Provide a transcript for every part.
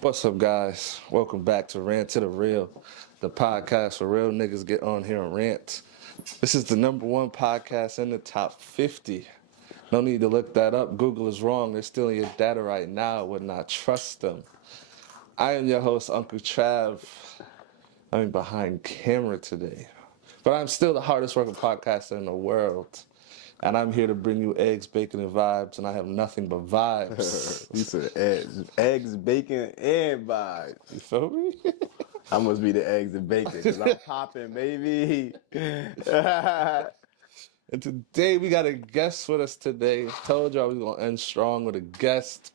What's up, guys? Welcome back to Rant to the Real, the podcast where real niggas get on here and rant. This is the number one podcast in the top 50. No need to look that up. Google is wrong. They're stealing your data right now. I would not trust them. I am your host, Uncle Trav. I'm behind camera today. But I'm still the hardest working podcaster in the world. And I'm here to bring you eggs, bacon, and vibes, and I have nothing but vibes. You said eggs, bacon, and vibes. You feel me? I must be the eggs and bacon because I'm popping, baby. And today we got a guest with us today. Told y'all we was gonna end strong with a guest.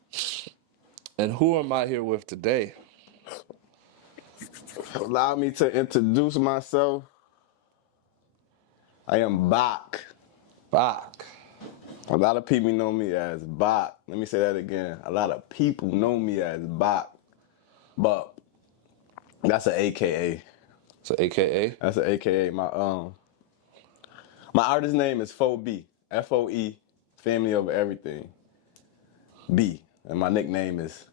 And who am I here with today? Allow me to introduce myself. I am Bock. Bock. A lot of people know me as Bock. Let me say that again. A lot of people know me as Bock. But that's an AKA. So AKA? That's an AKA. My artist name is Foe F-O-E, family over everything. B. And my nickname is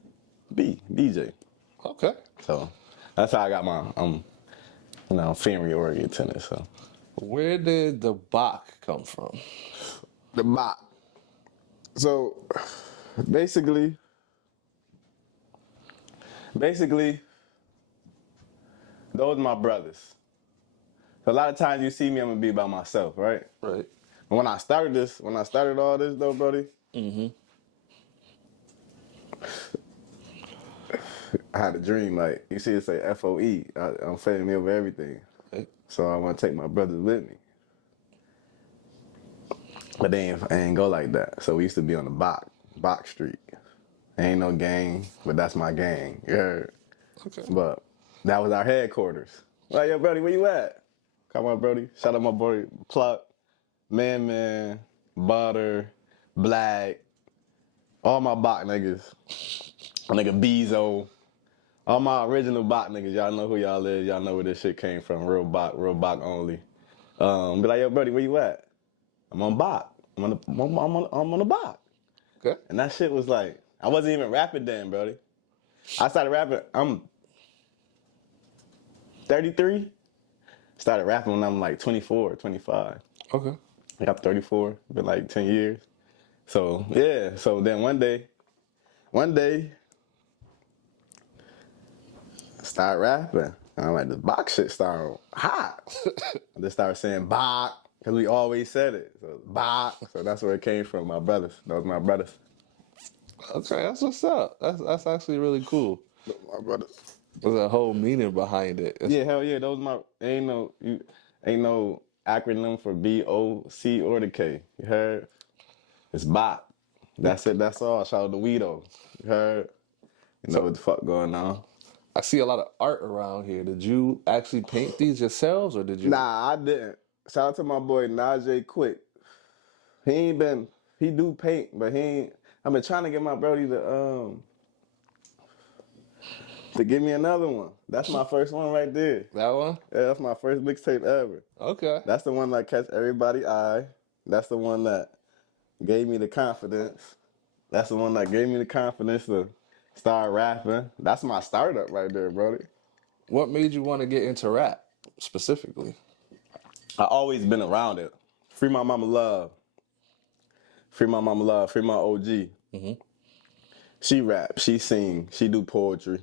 BJ. Okay. So that's how I got my family oriented. So Where did the Bock come from? the Bock. So basically, those are my brothers. So a lot of times you see me, I'm gonna be by myself, right? Right. And when I started all this though, buddy, I had a dream. Like you see, it say F-O-E. I'm family over everything. Right. So I want to take my brothers with me. But they ain't go like that. So we used to be on the Bock Street. Ain't no gang, but that's my gang. You heard? Okay. But that was our headquarters. Like, yo, Brody, where you at? Come on, Brody. Shout out my boy Pluck, Man, Butter, Black, all my Bock niggas. My nigga Bezo. All my original Bock niggas. Y'all know who y'all is. Y'all know where this shit came from. Real Bock only. Be like, yo, Brody, where you at? I'm on Bock. I'm on the Bock. Okay. And that shit was like, I wasn't even rapping then, Brody. I started rapping, I'm 33. Started rapping when I'm like 24, 25. Okay. I got 34, been like 10 years. So, yeah. So then one day, I started rapping. And I'm like, the Bock shit started hot. I just started saying Bock, because we always said it. So Bock. So that's where it came from, my brothers. Those my brothers. Okay, that's what's up. That's actually really cool. My brothers. There's a whole meaning behind it. Yeah, hell yeah. Those my ain't no acronym for B-O-C or the K. You heard? It's Bock. That's it. That's all. Shout out to Weedo. You heard? You know what the fuck going on? I see a lot of art around here. Did you actually paint these yourselves, or did you? Nah, I didn't. Shout out to my boy Najee Quick. He do paint, but he ain't. I've been trying to get my brody to give me another one. That's my first one right there. That one? Yeah, that's my first mixtape ever. Okay. That's the one that catch everybody's eye. That's the one that gave me the confidence. That's the one that gave me the confidence to start rapping. That's my startup right there, brody. What made you want to get into rap specifically? I always been around it. Free my mama love. Free my mama love. Free my OG. Mm-hmm. She rap. She sing. She do poetry.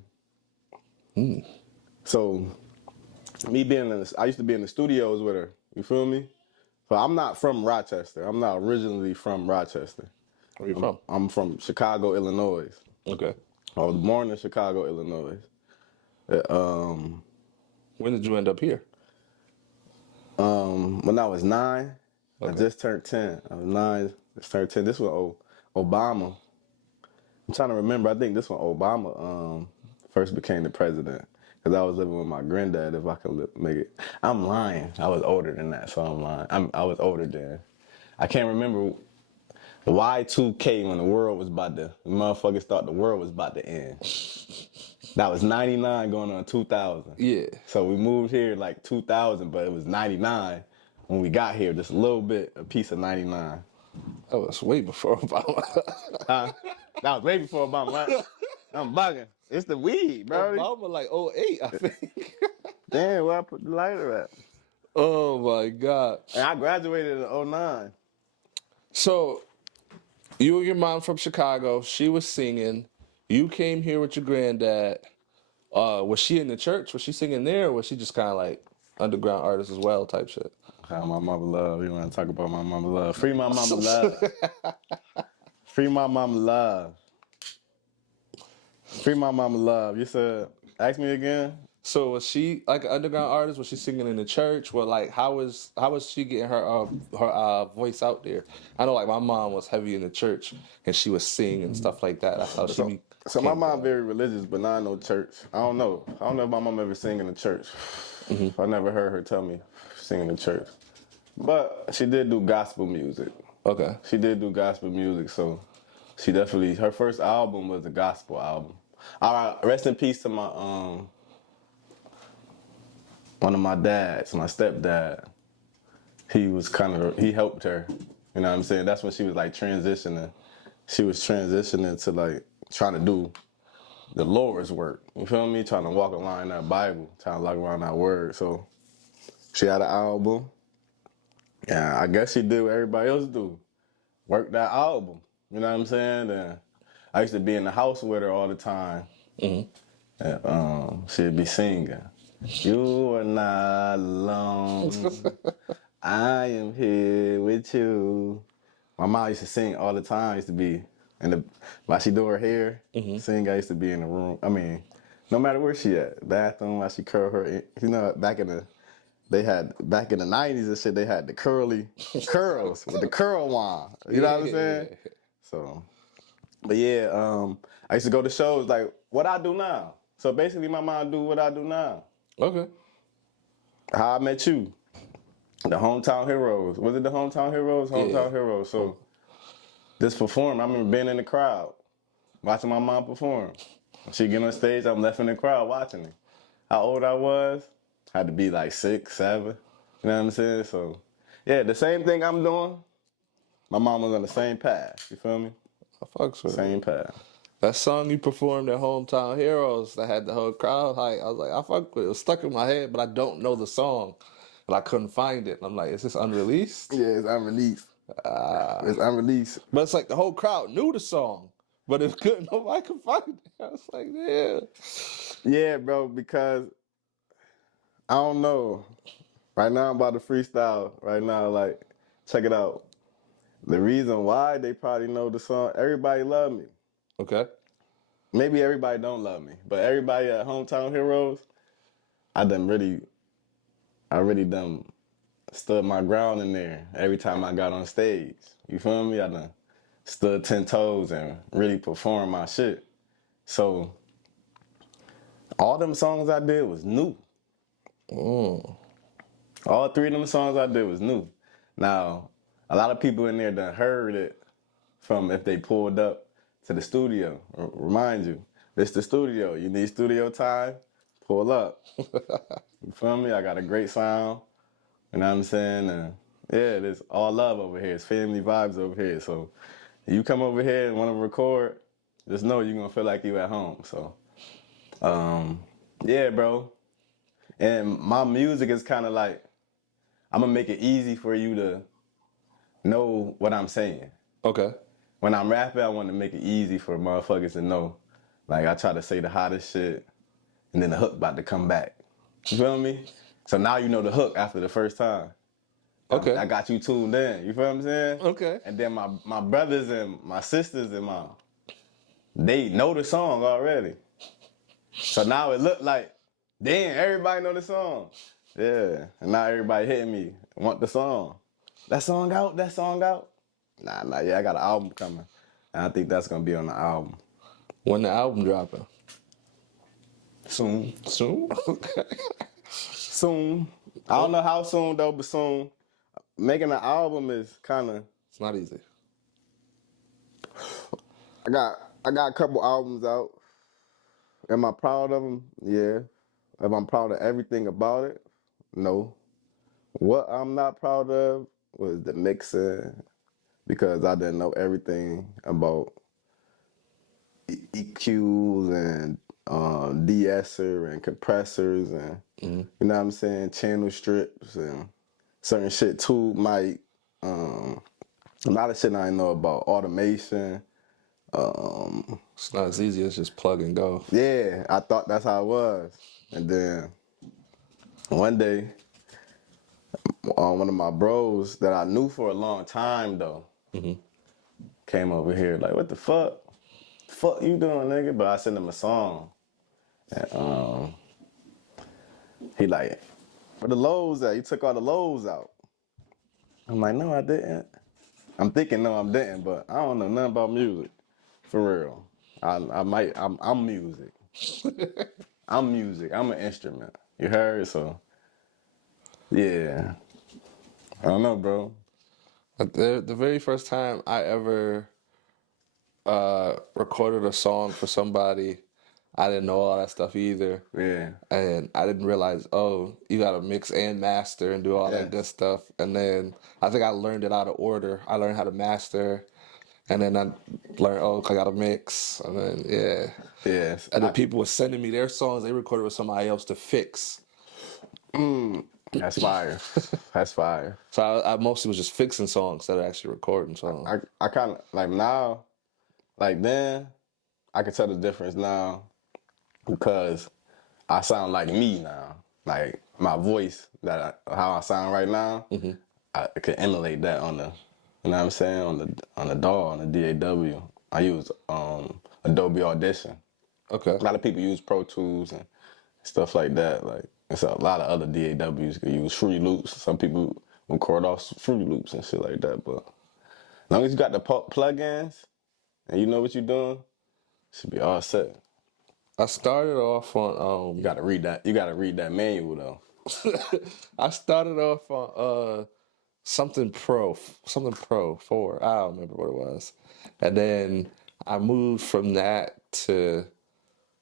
So, me I used to be in the studios with her. You feel me? But I'm not from Rochester. I'm not originally from Rochester. Where you from? I'm from Chicago, Illinois. Okay. I was born in Chicago, Illinois. When did you end up here? When I was 9, Okay. I just turned 10. I was 9, just turned 10. This was Obama. I'm trying to remember. I think this when Obama first became the president. Because I was living with my granddad, if I could make it. I'm lying. I was older than that, so I'm lying. I was older then. I can't remember Y2K when the motherfuckers thought the world was about to end. That was 99 going on 2000. Yeah. So we moved here like 2000, but it was 99 when we got here. Just a piece of 99. That was way before Obama. That was way before Obama, right? I'm bugging. It's the weed, bro. Obama like '08, I think. Damn, where I put the lighter at? Oh my God. And I graduated in '09. So you and your mom from Chicago, she was singing. You came here with your granddad. Was she in the church? Was she singing there, or was she just kind of like underground artist as well, type shit? How my mama love. You want to talk about my mama love? Free my mama love. Free my mama love. Free my mama love. You said, ask me again. So was she like an underground artist? Was she singing in the church? Well, like how was she getting her voice out there? I know like my mom was heavy in the church and she was singing and stuff like that. That's how she. So my mom very religious, but not no church. I don't know. I don't know if my mom ever sing in the church. I never heard her tell me sing in the church. But she did do gospel music. Okay. She did do gospel music, so she definitely, her first album was a gospel album. All right, rest in peace to my one of my dads, my stepdad. He helped her. You know what I'm saying? That's when she was like transitioning. She was transitioning to like trying to do the Lord's work. You feel me? Trying to walk around that Bible, trying to walk around that word. So she had an album. Yeah, I guess she did what everybody else do. Work that album. You know what I'm saying? And I used to be in the house with her all the time. And she'd be singing. You are not alone. I am here with you. My mom used to sing all the time. I used to be while she do her hair, sing. I used to be in the room. I mean, no matter where she at, bathroom, while she curl her. You know, back in the 90s and shit, they had the curly curls with the curl wand. You know what I'm saying? So, but yeah, I used to go to shows like what I do now. So basically, my mom do what I do now. Okay. How I Met You. The Hometown Heroes. Was it the Hometown Heroes? Hometown Heroes. So this perform, I remember being in the crowd, watching my mom perform. She get on stage, I'm left in the crowd watching it. How old I was? Had to be like 6, 7. You know what I'm saying? So, yeah, the same thing I'm doing, my mom was on the same path. You feel me? I fucks with Same path. that song you performed at Hometown Heroes that had the whole crowd hype. I was like, I fuck with it. It was stuck in my head, but I don't know the song. But I couldn't find it. I'm like, is this unreleased? Yeah, it's unreleased. It's unreleased. But it's like the whole crowd knew the song, but it couldn't. Nobody could find it. I was like, yeah. Yeah, bro, because I don't know. Right now I'm about to freestyle. Right now, like, check it out. The reason why they probably know the song, everybody love me. Okay. Maybe everybody don't love me, but everybody at Hometown Heroes, I really done stood my ground in there every time I got on stage. You feel me? I done stood 10 toes and really performed my shit. So all them songs I did was new. All 3 of them songs I did was new. Now, a lot of people in there done heard it from if they pulled up to the studio. Remind you, it's the studio. You need studio time, pull up. You feel me? I got a great sound. You know what I'm saying? And yeah, there's all love over here. It's family vibes over here. So you come over here and want to record, just know you're going to feel like you at home. So, yeah, bro. And my music is kind of like, I'm going to make it easy for you to know what I'm saying. Okay. When I'm rapping, I want to make it easy for motherfuckers to know. Like, I try to say the hottest shit, and then the hook about to come back. You feel me? So now you know the hook after the first time. Okay. I got you tuned in. You feel what I'm saying? Okay. And then my brothers and my sisters and they know the song already. So now it look like, damn, everybody know the song. Yeah. And now everybody hitting me, want the song. That song out? That song out? Nah, yeah, I got an album coming. And I think that's gonna be on the album. When the album dropping? Soon. Soon? Okay. Soon. I don't know how soon though, but soon. Making an album is kinda It's not easy. I got a couple albums out. Am I proud of them? Yeah. Am I proud of everything about it? No. What I'm not proud of was the mixing, because I didn't know everything about EQs and de-esser and compressors and you know what I'm saying, channel strips and certain shit too. Mic, a lot of shit I know about automation. It's not as easy as just plug and go. Yeah, I thought that's how it was, and then one day, one of my bros that I knew for a long time though came over here like, "What the fuck? Fuck you doing, nigga?" But I sent him a song, and he like, "Where the lows at? You took all the lows out." I'm like, "No, I didn't." I'm thinking, "No, I didn't," but I don't know nothing about music, for real. I might. I'm music. I'm music. I'm an instrument. You heard? So, yeah. I don't know, bro. The very first time I ever recorded a song for somebody, I didn't know all that stuff either. Yeah. And I didn't realize, oh, you got to mix and master and do all that good stuff. And then I think I learned it out of order. I learned how to master, and then I learned, oh, I got to mix. And then, yeah. Yes. And then people were sending me their songs they recorded with somebody else to fix. That's fire. That's fire. So I mostly was just fixing songs instead of actually recording songs. I kind of like now, like then, I can tell the difference now because I sound like me now. Like my voice, how I sound right now, I can emulate that on the, you know what I'm saying, on the DAW, on the DAW. I use Adobe Audition. Okay. A lot of people use Pro Tools and stuff like that. Like it's a lot of other DAWs can use Fruity Loops. Some people record off Fruity Loops and shit like that. But as long as you got the plugins and you know what you're doing, should be all set. I started off on You gotta read that. You gotta read that manual though. I started off on something Pro 4. I don't remember what it was. And then I moved from that to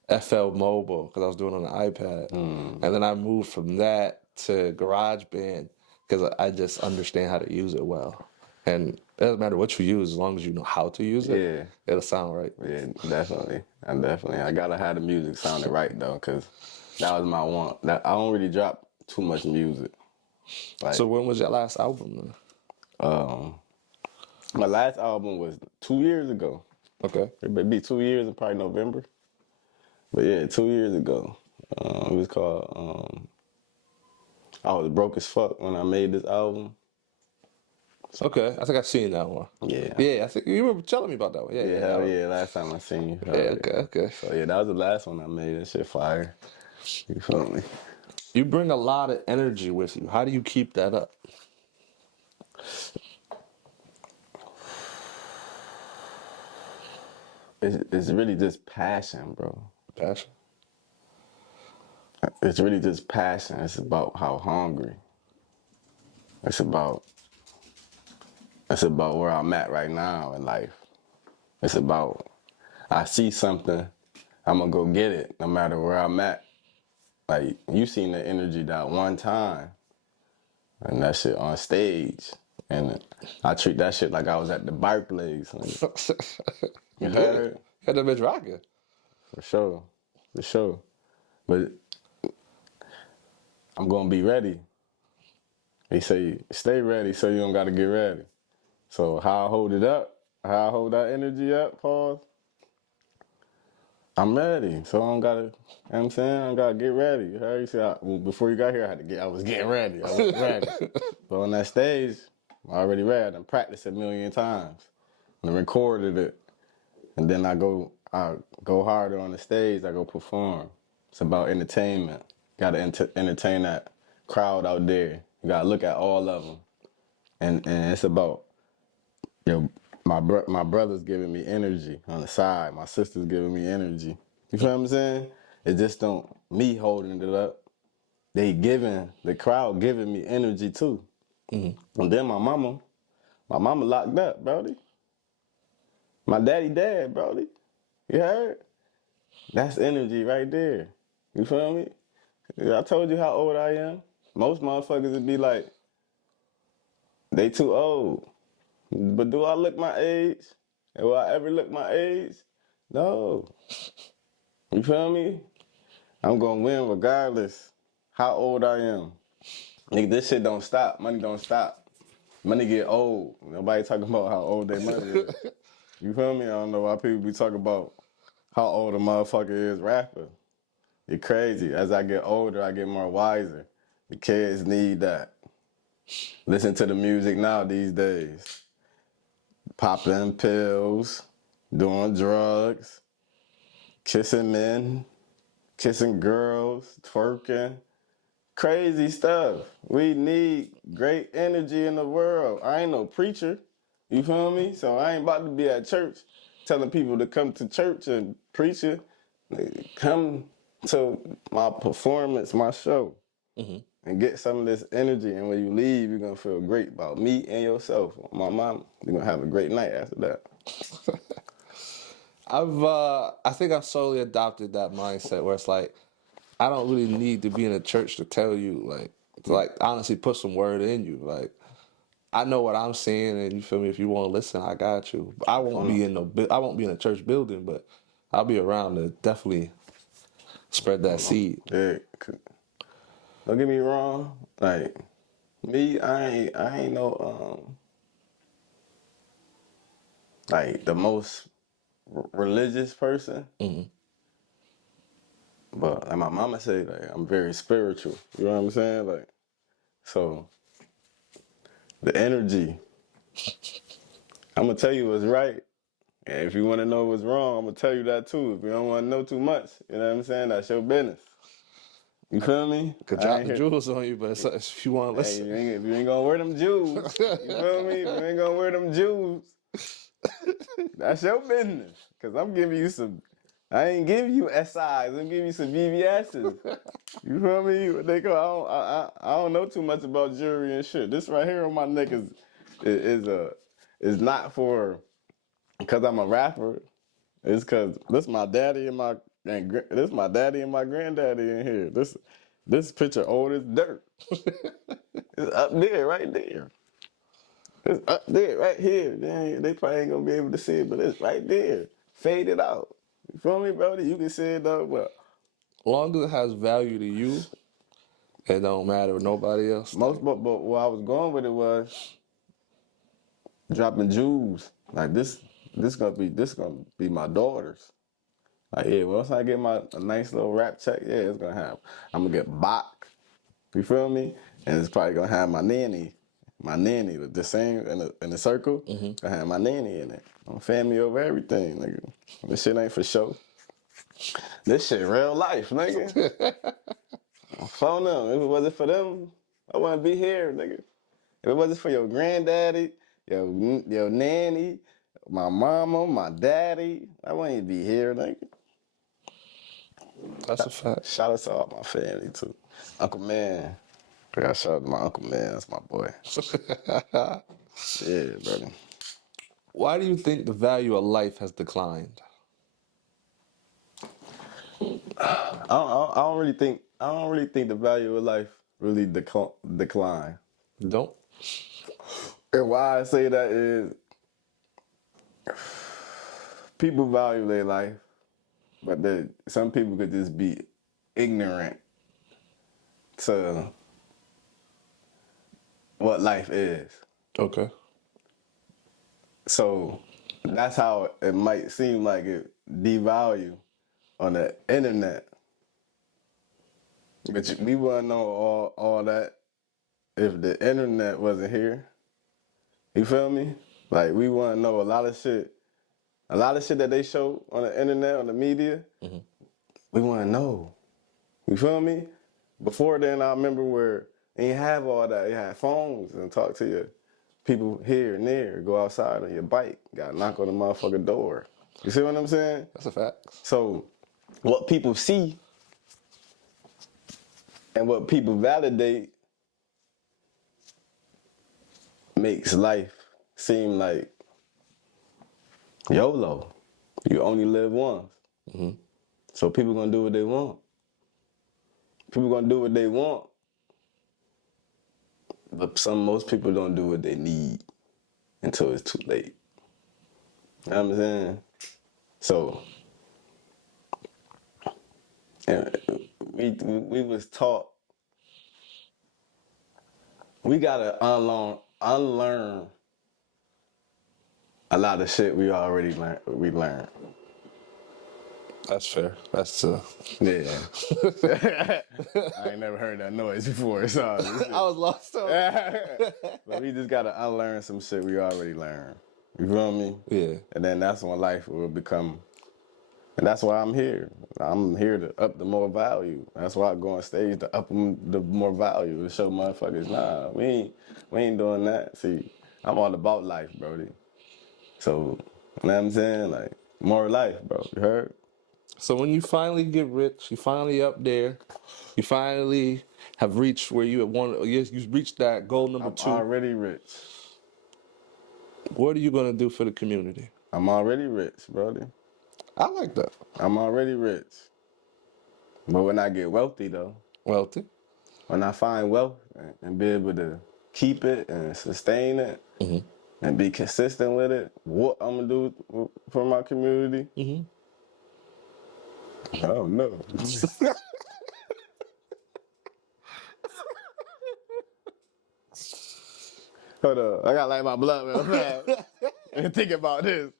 FL Mobile because I was doing it on the iPad. And then I moved from that to GarageBand because I just understand how to use it well. And it doesn't matter what you use as long as you know how to use it. Yeah. It'll sound right. Yeah, definitely. I gotta have the music sounding right though, cause that was my want. I don't really drop too much music. Like, So when was your last album then? my last album was 2 years ago. Okay. It would be 2 years in probably November. But yeah, 2 years ago. It was called I was broke as fuck when I made this album. Okay, I think I've seen that one. Yeah. Yeah, I think you remember telling me about that one. Yeah, Yeah, hell yeah, last time I seen you. Yeah, okay. So yeah, that was the last one I made. That shit fire. You feel me? You bring a lot of energy with you. How do you keep that up? It's really just passion, bro. Passion. It's really just passion. It's about how hungry. It's about where I'm at right now in life. It's about I see something, I'm gonna go get it no matter where I'm at. Like you seen the energy that one time and that shit on stage. And I treat that shit like I was at the Barclays. You heard? Had that bitch rocking. For sure. For sure. But I'm gonna be ready. They say, stay ready so you don't gotta get ready. So how I hold it up, how I hold that energy up, pause, I'm ready. So I don't gotta, you know what I'm saying? I gotta get ready. You heard? You see, before you got here, I was getting ready. I was ready. But on that stage, I already read. I practiced 1,000,000 times. And I recorded it. And then I go harder on the stage. I go perform. It's about entertainment. Gotta entertain that crowd out there. You gotta look at all of them. And it's about, my brother's giving me energy on the side. My sister's giving me energy. You feel what I'm saying? It just don't me holding it up. The crowd giving me energy too. Mm-hmm. And then my mama locked up, brody. My daddy dead, brody. You heard? That's energy right there. You feel me? I told you how old I am. Most motherfuckers would be like, they too old. But do I look my age? And will I ever look my age? No. You feel me? I'm gonna win regardless how old I am. Nigga, this shit don't stop. Money don't stop. Money get old. Nobody talking about how old their money is. You feel me? I don't know why people be talking about how old a motherfucker is rapper. You're crazy. As I get older, I get more wiser. The kids need that. Listen to the music now these days. Popping pills, doing drugs, kissing men, kissing girls, twerking. Crazy stuff. We need great energy in the world. I ain't no preacher. You feel me? So I ain't about to be at church telling people to come to church and preach it. Come to my performance, my show, and get some of this energy. And when you leave, you're going to feel great about me and yourself. My mom, you're going to have a great night after that. I think I've slowly adopted that mindset where it's like, I don't really need to be in a church to tell you, like, to like honestly put some word in you. Like, I know what I'm saying, and you feel me. If you want to listen, I got you. I won't be in I won't be in a church building, but I'll be around to definitely spread that seed. Yeah. Don't get me wrong. Like, me, I ain't no, like, the most religious person. But like my mama said, like, I'm very spiritual. You know what I'm saying? Like, so the energy, I'm gonna tell you what's right. And if you wanna know what's wrong, I'm gonna tell you that too. If you don't wanna know too much, you know what I'm saying? That's your business. You feel me? Could drop the jewels on you, but if you want to Hey, listen. if you ain't gonna wear them jewels, you feel me? If you ain't gonna wear them jewels, that's your business. Cause I'm giving you some, I ain't giving you SIs, I'm giving you some VVS's. You feel me? What they call, I don't know too much about jewelry and shit. This right here on my neck is not for, cause I'm a rapper. It's cause this my daddy and this my daddy and my granddaddy in here. This picture old as dirt. It's up there, right there. It's up there, right here. They probably ain't gonna be able to see it, but it's right there. Faded out. You feel me, brother? You can see it though, but Long as it has value to you, it don't matter with nobody else. but where I was going with it was dropping jewels. Like this gonna be my daughter's. Like, yeah, once I get a nice little rap check, yeah, it's gonna have. I'm gonna get Bock. You feel me? And it's probably gonna have my nanny, the same in the circle. Gonna have my nanny in it. I'm family over everything, nigga. This shit ain't for show. This shit real life, nigga. Phone them. If it wasn't for them, I wouldn't be here, nigga. If it wasn't for your granddaddy, your nanny, my mama, my daddy, I wouldn't be here, nigga. That's a fact. Shout out to all my family too. Uncle Man. I got shout out to my Uncle Man. That's my boy. Yeah, brother. Why do you think the value of life has declined? I don't really think the value of life really decline. Don't? And why I say that is people value their life, but some people could just be ignorant to what life is. Okay. So that's how it might seem like it devalue on the internet. But we wouldn't know all that if the internet wasn't here. You feel me? Like, we wouldn't know a lot of shit that they show on the internet, on the media, we wouldn't know. You feel me? Before then, I remember where they didn't have all that. You had phones and talk to your people here and there, go outside on your bike, got to knock on the motherfucking door. You see what I'm saying? That's a fact. So what people see and what people validate makes life seem like YOLO. You only live once. So people gonna do what they want. People gonna do what they want. But most people don't do what they need until it's too late. You know what I'm saying? So And we was taught we gotta unlearn a lot of shit we already learned. That's fair. That's Yeah. I ain't never heard that noise before, so I was lost on. but we just gotta unlearn some shit we already learned. You feel me? Yeah. And then that's when life will become. And that's why I'm here. I'm here to up the more value. That's why I go on stage to up the more value to show motherfuckers, nah, we ain't doing that. See, I'm all about life, brody. So, you know what I'm saying? Like, more life, bro. You heard? So when you finally get rich, you finally up there, you finally have reached where you want. Yes, you reached that goal number I'm 2. already rich. What are you gonna do for the community? I'm already rich, brody. I like that. I'm already rich. But when I get wealthy, though, Wealthy. when I find wealth and be able to keep it and sustain it and be consistent with it, what I'm gonna do for my community, I don't know. Hold up, I gotta light my blood real fast and think about this.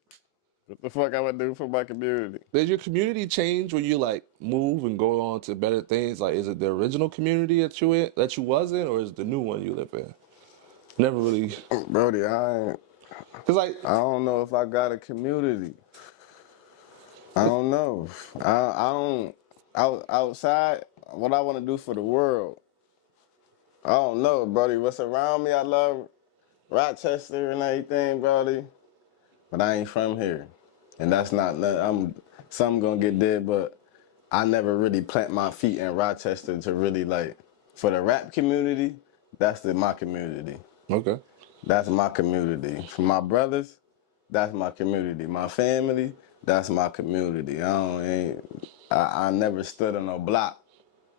What the fuck I would do for my community? Does your community change when you like move and go on to better things? Like, is it the original community that you was in, or is it the new one you live in? Never really, Brody, cause like I don't know if I got a community. I don't know. I don't outside what I want to do for the world. I don't know, brody. What's around me? I love Rochester and everything, brody. But I ain't from here, and that's not. Something gonna get dead, but I never really plant my feet in Rochester to really like for the rap community. That's my community. okay. That's my community. For my brothers, that's my community. My family, that's my community. I never stood on a block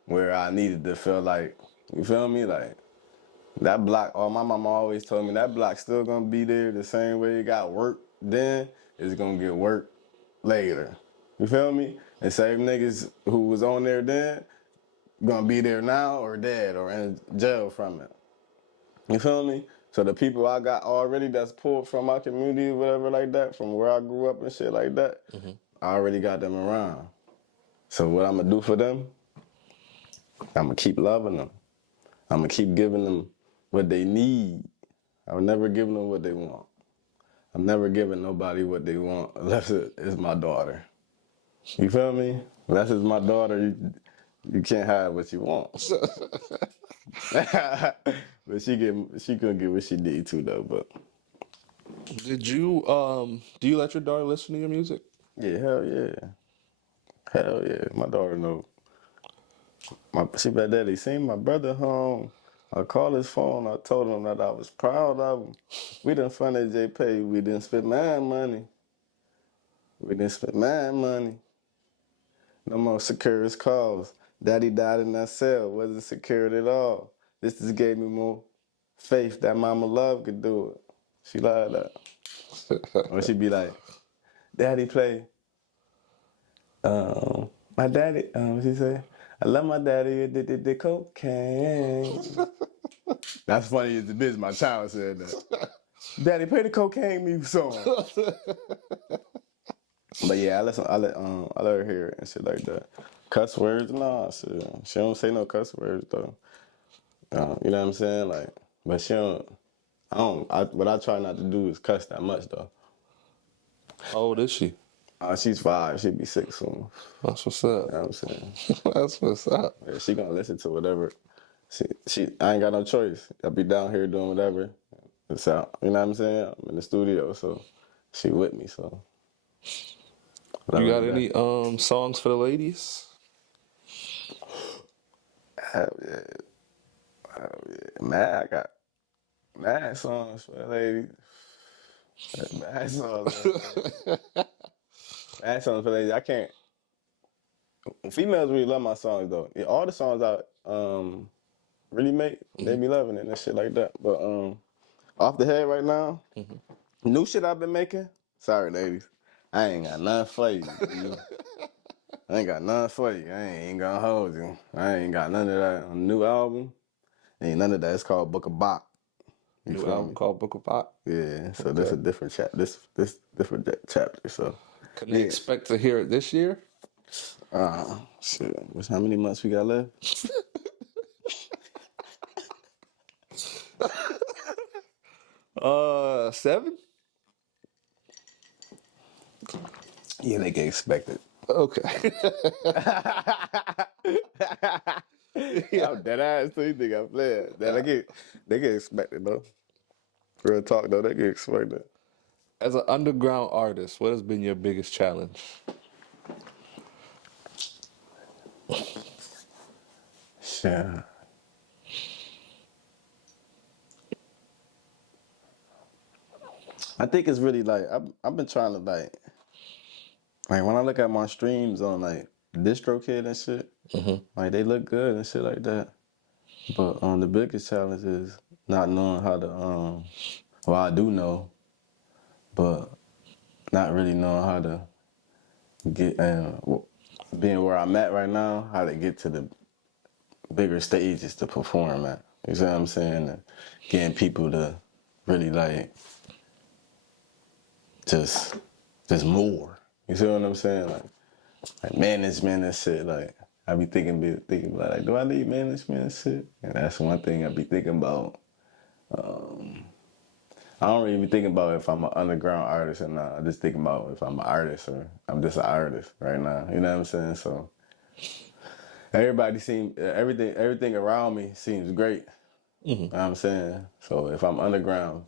where I needed to feel like, you feel me? Like, that block, my mama always told me that block still gonna be there the same way it got work then, it's gonna get work later. You feel me? And same niggas who was on there then, gonna be there now or dead or in jail from it. You feel me? So the people I got already that's pulled from my community or whatever like that, from where I grew up and shit like that, I already got them around. So what I'm gonna do for them, I'm gonna keep loving them. I'm gonna keep giving them what they need. I'm never giving them what they want. I'm never giving nobody what they want unless it's my daughter. You feel me? Unless it's my daughter, you can't have what you want. But she gonna get what she need to though. But Did you do you let your daughter listen to your music? yeah, hell yeah. My daughter know. She bet daddy seen my brother home. I called his phone. I told him that I was proud of him. We done funded JP. We didn't spend my money. We didn't spend my money. No more secure calls. Daddy died in that cell. Wasn't secured at all. This just gave me more faith that mama love could do it. She lied that. Or she be like, Daddy play. My daddy, she said, I love my daddy, the cocaine. That's funny as the bitch, my child said that. Daddy, play the cocaine music song. But yeah, I let her hear it and shit like that. Cuss words, nah, she don't say no cuss words though. You know what I'm saying? Like, but what I try not to do is cuss that much though. How old is she? She's 5, she'll be 6 soon. That's what's up. You know what I'm saying? That's what's up. Yeah, she gonna listen to whatever. I ain't got no choice. I'll be down here doing whatever. It's out. You know what I'm saying? I'm in the studio, so she with me, so. You got any songs for the ladies? Hell yeah. Man, I got mad songs for the ladies. Mad songs for the ladies. Mad songs for the ladies. I can't. Females really love my songs though. Yeah, all the songs I really make, they be loving it and shit like that. But off the head right now, new shit I've been making. Sorry, ladies, I ain't got nothing for you. I ain't got nothing for you. I ain't gonna hold you. I ain't got none of that on the new album. Ain't none of that. It's called Book of Bock. You New feel album me? called Book of Bock. Yeah. So this Okay. a different chapter. This different chapter. So Can they yeah. expect to hear it this year? Shit. How many months we got left? 7? Yeah, they can expect it. Okay. Yeah. I'm dead ass. So you think I'm playing? They can expect it though. Real talk though, they can expect it. As an underground artist, what has been your biggest challenge? Shit. I think it's really like I've been trying to like when I look at my streams on like DistroKid and shit, like they look good and shit like that. But the biggest challenge is not knowing how to well I do know, but not really knowing how to get being where I'm at right now, how to get to the bigger stages to perform at. You see what I'm saying? And getting people to really like just more. You see what I'm saying? Like management and shit. Like I be thinking about like, do I need management and shit? And that's one thing I be thinking about. I don't really be thinking about if I'm an underground artist or not. I just think about if I'm an artist or I'm just an artist right now. You know what I'm saying? So everything around me seems great. You know what I'm saying? So if I'm underground,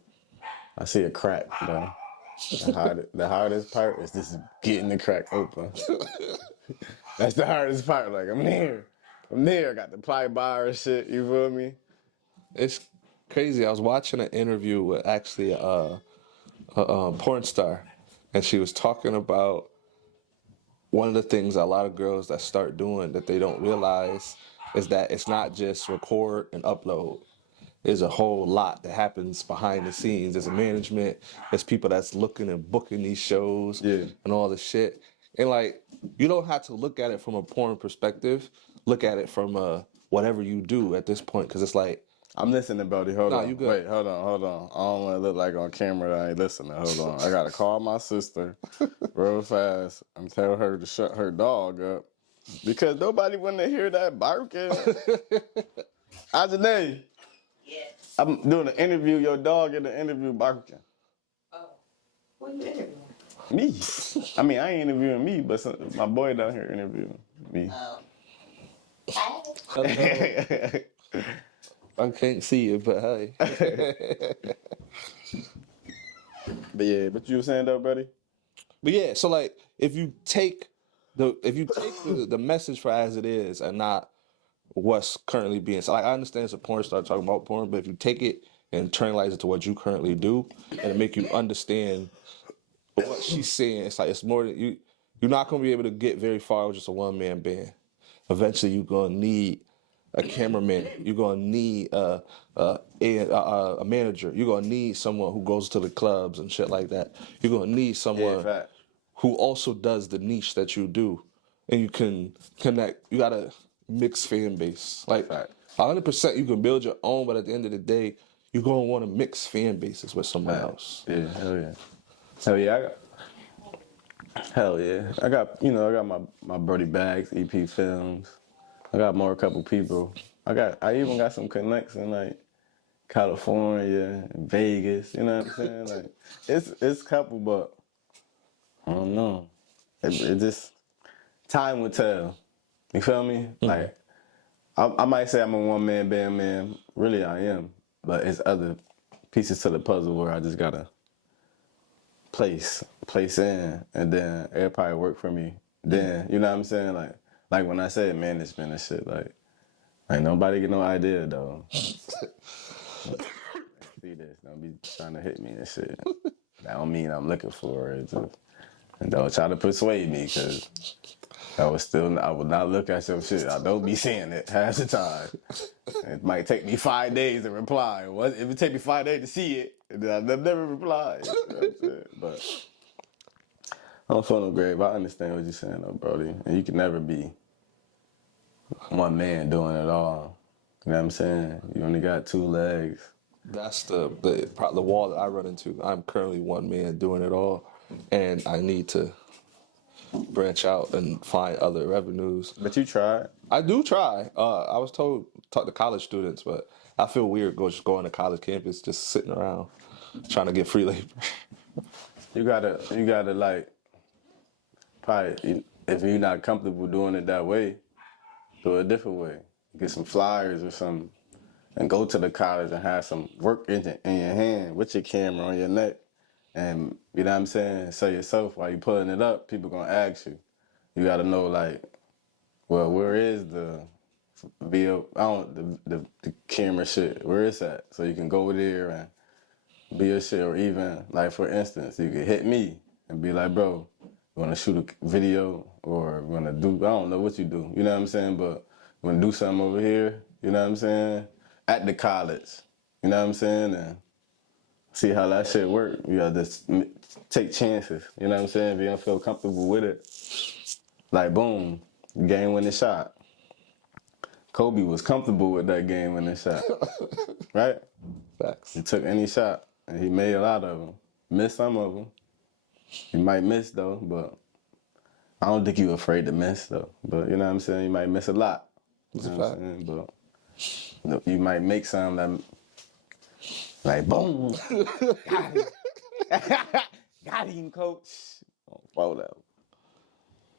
I see a crack, though. The hardest part is just getting the crack open. That's the hardest part. Like, I'm there. I got the ply bar and shit. You feel me? It's crazy. I was watching an interview with actually a porn star, and she was talking about one of the things a lot of girls that start doing that they don't realize is that it's not just record and upload. There's a whole lot that happens behind the scenes. There's a management. There's people that's looking and booking these shows Yeah. and all this shit. And like, you don't have to look at it from a porn perspective. Look at it from whatever you do at this point, because it's like, I'm listening, Brody. Hold nah, on. you good. Wait, hold on. I don't want to look like on camera that I ain't listening. Hold on. I got to call my sister real fast and tell her to shut her dog up because nobody want to hear that barking. Ajane, Yes. I'm doing an interview. Your dog in the interview barking. Oh. What are you interviewing? Me. I mean, I ain't interviewing me, but my boy down here interviewing me. Oh. Hello. I can't see you, but hey. But yeah, but you were saying though, buddy? But yeah, so like if you take the message for as it is and not what's currently being said. Like I understand it's a porn star talking about porn, but if you take it and internalize it to what you currently do and make you understand what she's saying, it's like it's more than you. You're not gonna be able to get very far with just a one man band. Eventually, you're gonna need a cameraman. You're gonna need a manager. You're gonna need someone who goes to the clubs and shit like that. You're gonna need someone fact. who also does the niche that you do, and you can connect. You gotta mix fan base. Like Fact. 100%, you can build your own, but at the end of the day, you're gonna want to mix fan bases with someone else. Yeah, hell yeah. Hell yeah. I got my Brody Bags, EP Films. I got more a couple people. I even got some connects in like California, Vegas, you know what I'm saying? Like it's a couple, but I don't know. It just time will tell. You feel me? Like I might say I'm a one man band man. Really I am. But it's other pieces to the puzzle where I just gotta place in and then it'll probably work for me. Then, you know what I'm saying? Like when I said management and shit, like nobody get no idea though. See this, don't be trying to hit me and shit. That don't mean I'm looking for it. And don't try to persuade me because I would not look at your shit. I don't be seeing it half the time. It might take me 5 days to reply. If it take me 5 days to see it, then I've never replied. You know what I'm saying? I don't feel no grave. I understand what you're saying, though, Brody. And you can never be one man doing it all. You know what I'm saying? You only got two legs. That's the wall that I run into. I'm currently one man doing it all, and I need to branch out and find other revenues. But you tried. I do try. I was told talk to college students, but I feel weird just going to college campus, just sitting around trying to get free labor. You gotta like, probably, if you're not comfortable doing it that way, do it a different way. Get some flyers or something and go to the college and have some work in your hand with your camera on your neck. And, you know what I'm saying, say yourself while you pulling it up, people gonna ask you. You gotta know, like, well, where is the video, the camera shit, where is that? So you can go there and be your shit, or even, like, for instance, you could hit me and be like, bro, you wanna shoot a video, or you wanna do, I don't know what you do, you know what I'm saying, but you wanna do something over here, you know what I'm saying, at the college, you know what I'm saying, and see how that shit work. You gotta just take chances, you know what I'm saying, if you don't feel comfortable with it. Like, boom, game-winning shot. Kobe was comfortable with that game-winning shot, right? Facts. He took any shot, and he made a lot of them. Missed some of them. He might miss, though, but I don't think you afraid to miss, though. But, you know what I'm saying? You might miss a lot. That's You a know what fact. I'm saying? But you might make some that, like, boom. Got him. Got him, coach. Oh, follow that.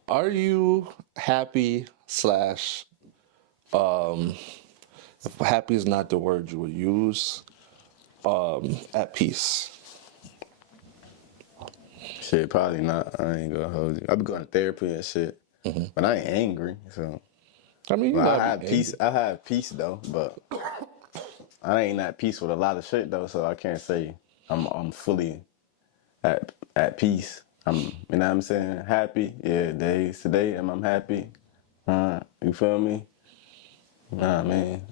Are you happy slash happy is not the word you would use, at peace? Shit, probably not. I ain't gonna hold you. I be going to therapy and shit, but I ain't angry. So I mean, you well, gotta I have be peace. angry. I have peace though, but I ain't at peace with a lot of shit though. So I can't say I'm fully at peace. You know what I'm saying? Happy. Yeah, days today, am I happy? You feel me? Nah, man.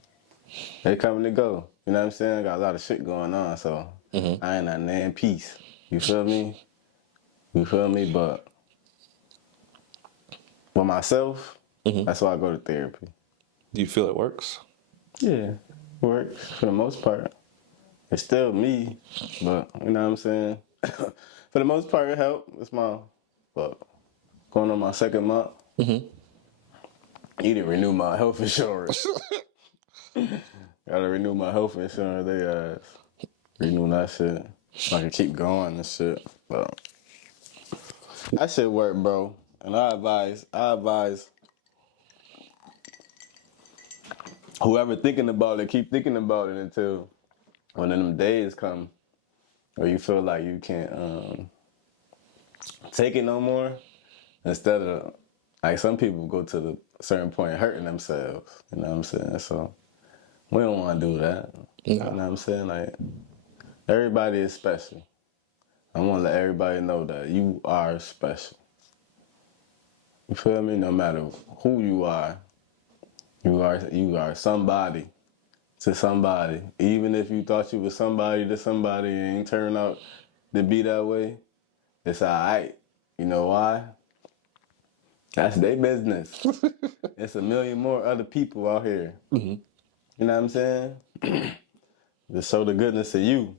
They coming to go. You know what I'm saying? Got a lot of shit going on, so I ain't at nan peace. You feel me? You feel me? But for myself, that's why I go to therapy. Do you feel it works? Yeah, works for the most part. It's still me, but you know what I'm saying? For the most part, it helped. It's my, but going on my second month. Need to renew my health insurance. Gotta renew my health insurance. They renew that shit. So I can keep going and shit. But that shit work, bro. And I advise whoever thinking about it, keep thinking about it until one of them days come where you feel like you can't take it no more. Instead of, like, some people go to the certain point hurting themselves. You know what I'm saying? So we don't want to do that. You know what I'm saying? Like, everybody is special. I want to let everybody know that you are special. You feel me? No matter who you are you are somebody to somebody. Even if you thought you was somebody to somebody and ain't turn out to be that way, it's alright. You know why? That's their business. It's a million more other people out here. You know what I'm saying? Just show the goodness of you,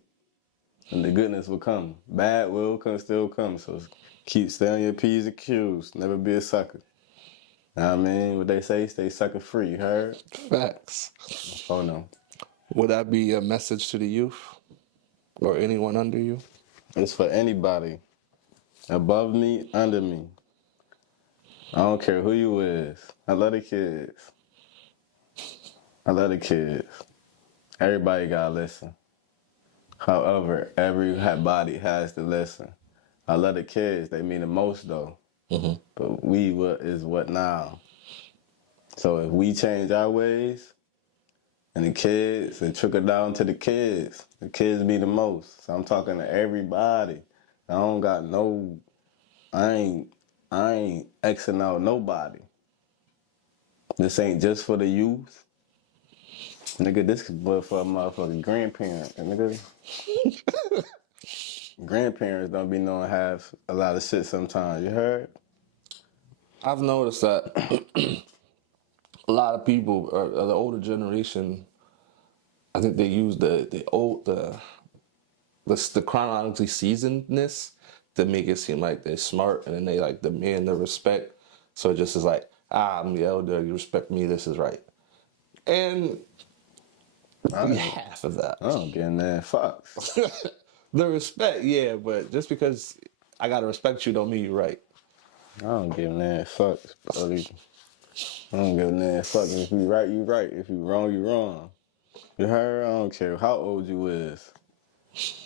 and the goodness will come. Bad will still come. So stay on your P's and Q's. Never be a sucker. Know what I mean? What they say, stay sucker free. You heard? Facts. Oh no. Would that be a message to the youth or anyone under you? It's for anybody. Above me, under me. I don't care who you is. I love the kids. I love the kids. Everybody gotta listen. However, every body has to listen. I love the kids. They mean the most though. But what is what now? So if we change our ways, and the kids, it trickle down to the kids. The kids be the most. So I'm talking to everybody. I don't got no, I ain't Xing out nobody. This ain't just for the youth. Nigga, this is for a motherfucking grandparent. Nigga. grandparents don't be knowing half a lot of shit sometimes. You heard? I've noticed that a lot of people, or the older generation, I think they use the chronologically seasonedness to make it seem like they're smart, and then they like demand the respect. So it just is like, I'm the elder, you respect me, this is right. And half of that. I don't get in there. Fucks. The respect, yeah, but just because I gotta respect you don't mean you're right. I don't give a damn fucks, buddy. I don't give a damn fuck. If you right, you right. If you wrong, you wrong. You heard? I don't care how old you is.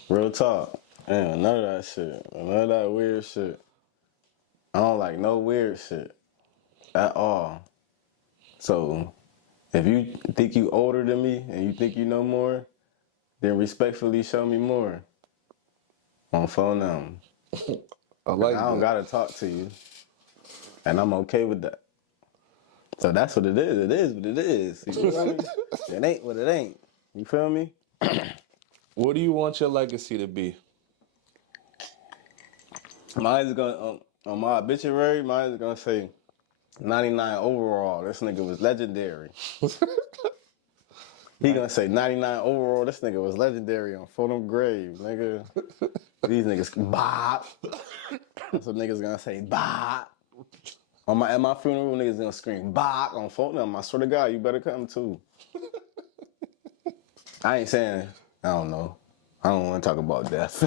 Real talk. Damn, none of that shit. None of that weird shit. I don't like no weird shit. At all. So, if you think you older than me and you think you know more, then respectfully show me more. On phone number. I don't gotta talk to you. And I'm okay with that. So that's what it is. It is what it is. You feel me? It ain't what it ain't. You feel me? What do you want your legacy to be? Mine's gonna on my obituary, mine's gonna say 99 overall. This nigga was legendary. He gonna say 99 overall. This nigga was legendary on Fulham Grave, nigga. These niggas Bock. That's what niggas gonna say Bock. At my funeral, niggas gonna scream Bock on Fulham. I swear to God, you better come too. I ain't saying, I don't know. I don't want to talk about death.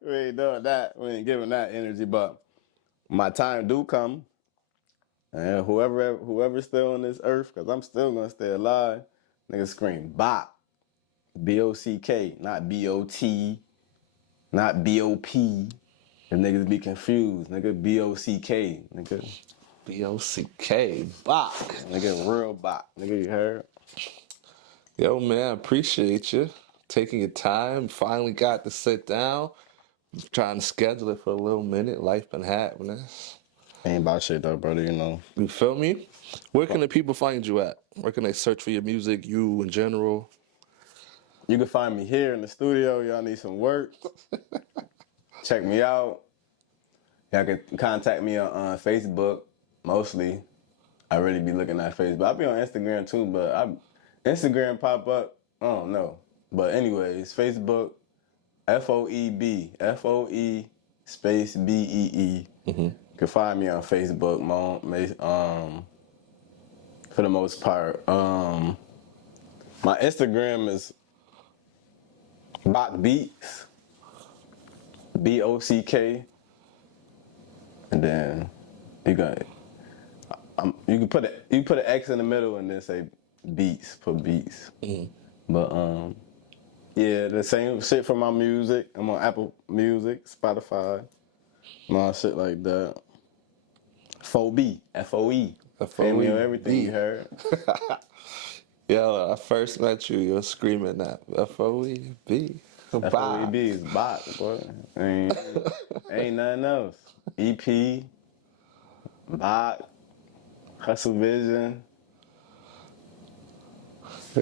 We ain't doing that. We ain't giving that energy, but my time do come. And whoever's still on this earth, because I'm still going to stay alive, niggas scream Bock. B-O-C-K, not B-O-T, not B-O-P. And niggas be confused. Nigga, B-O-C-K, nigga. B-O-C-K, Bock. Nigga, real Bock. Nigga, you heard? Yo, man, I appreciate you taking your time. Finally got to sit down. Trying to schedule it for a little minute. Life been happening. Ain't about shit though, brother, you know. You feel me? Where can the people find you at? Where can they search for your music, you in general? You can find me here in the studio. Y'all need some work. Check me out. Y'all can contact me on Facebook, mostly. I really be looking at Facebook. I be on Instagram too, but Instagram pop up, I don't know. But anyways, Facebook, FOEB, F-O-E space B-E-E. Mm-hmm. You can find me on Facebook, for the most part. My Instagram is Bock Beats, B-O-C-K, and then you can put an X in the middle and then say Beats, put Beats. Mm-hmm. But yeah, the same shit for my music. I'm on Apple Music, Spotify, and all shit like that. 4B, F-O-E. Family on everything, you heard? Yo, I first met you were screaming that. F-O-E-B. F-O-E-B is Bock, boy. Ain't nothing else. EP, Bock, Hustle Vision.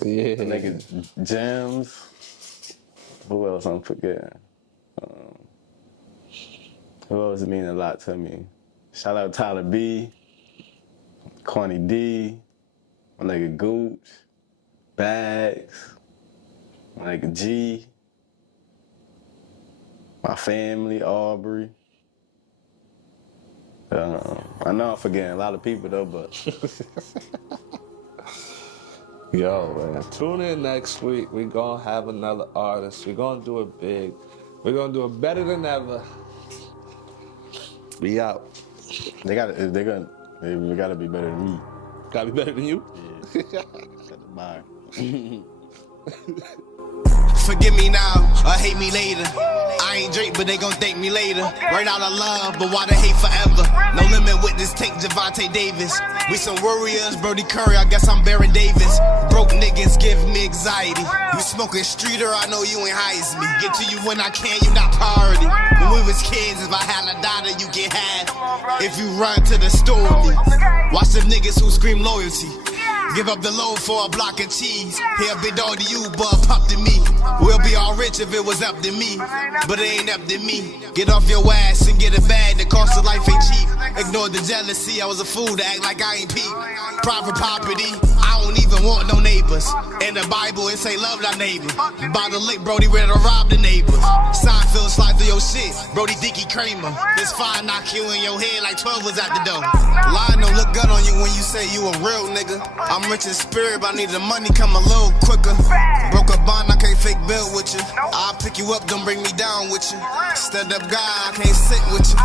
Yeah. Niggas, Gems. Who else I'm forgetting? Who else mean a lot to me? Shout out Tyler B, Corny D, my nigga Gooch, Bags, my nigga G, my family, Aubrey. I know I'm forgetting a lot of people though, but yo, man, tune in next week. We're gonna have another artist. We're gonna do it big. We're gonna do it better than ever. We out. they gotta be better than me. Gotta be better than you? Yeah. Bye. Forgive me now, or hate me later. I ain't Drake, but they gon' thank me later. Right out of love, but why the hate forever? No limit with this tank, Javante Davis. We some warriors, Brody Curry, I guess I'm Baron Davis. Broke niggas give me anxiety. You smoking streeter, I know you ain't high as me. Get to you when I can, you not priority. When we was kids, if I had a daughter, you get half. If you run to the store, watch the niggas who scream loyalty. Give up the load for a block of cheese. Here, big dog to you, but pop to me. We'll be all rich if it was up to me, but it ain't up to me. Get off your ass and get a bag, the cost of life ain't cheap. Ignore the jealousy, I was a fool to act like I ain't peep. Private property, I don't even want no neighbors. In the Bible, it say love thy neighbor. By the lick, Brody ready to rob the neighbors. Seinfeld slide through your shit, Brody Dickie Kramer. This fire knock you in your head like 12 was at the door. Line don't look good on you when you say you a real nigga. I'm rich in spirit, but I need the money come a little quicker. Broke a bond, I can't fake bill with you. I'll pick you up, don't bring me down with you. Stand up guy, I can't sit with you.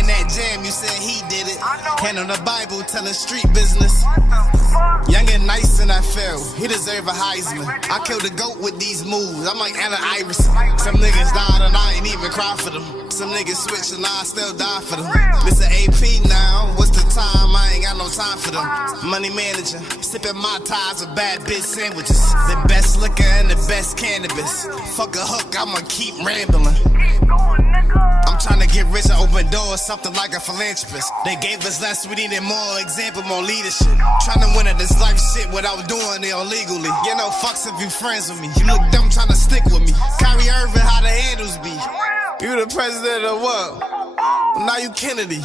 In that jam, you said he did it. Hand on the Bible, telling street business. Young and nice and I fell. He deserve a Heisman. I killed a goat with these moves. I'm like Allen Iverson. Some niggas died and I ain't even cry for them. Some niggas switch and I still die for them. This an AP now. What's the time? I ain't got no time for them. Money manager, sipping my ties with bad bitch sandwiches. The best liquor and the best cannabis. Fuck a hook, I'ma keep rambling. I'm trying to get rich and open doors, something like a philanthropist. They gave us less, we needed more example, more leadership. Trying to win at this life shit without doing it illegally. You know, fucks if you friends with me. You look dumb trying to stick with me. Kyrie Irving, how the handles be. You the president of what? Now you Kennedy.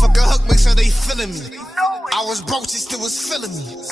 Fuck a hook, make sure they feeling me. I was broke, she still was feeling me.